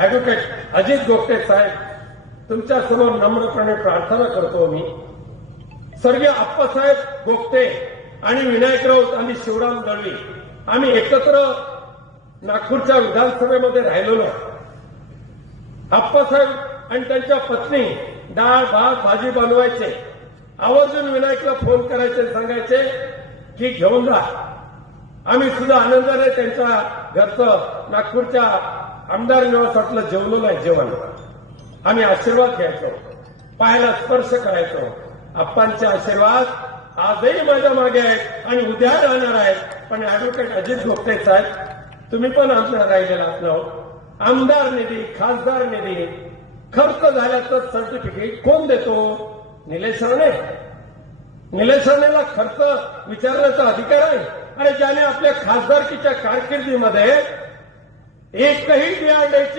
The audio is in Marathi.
ऍडव्होकेट अजित गोपटे साहेब, तुमच्या समोर नम्रपणे प्रार्थना करतो मी. स्वर्गीय आप्पासाहेब गोपटे आणि विनायक राऊत आणि शिवराम दळवी आम्ही एकत्र नागपूरच्या विधानसभेमध्ये राहिलो ना. आप्पासाहेब आणि त्यांच्या पत्नी डाळ भात भाजी बनवायचे, आवर्जून विनायकला फोन करायचे, सांगायचे की घेऊन जा. आम्ही सुद्धा आनंदाने त्यांच्या घरचं नागपूरच्या आमदार निवासातलं जेवलो नाही जेवण. आम्ही आशीर्वाद घ्यायचो, पायाला स्पर्श करायचो. आप्पांचे आशीर्वाद आजही माझ्या मागे आहेत आणि उद्या राहणार आहेत. पण ऍडव्होकेट अजित गोपटे साहेब, तुम्ही पण आमच्या राहिलेला आहात. आमदार निधी, खासदार निधी खर्च झाल्याचं सर्टिफिकेट कोण देतो? निलेश राणे. निलेश राणेला खर्च विचारण्याचा अधिकार आहे. आणि ज्याने आपल्या खासदारकीच्या कारकिर्दीमध्ये एकही बियाण्याची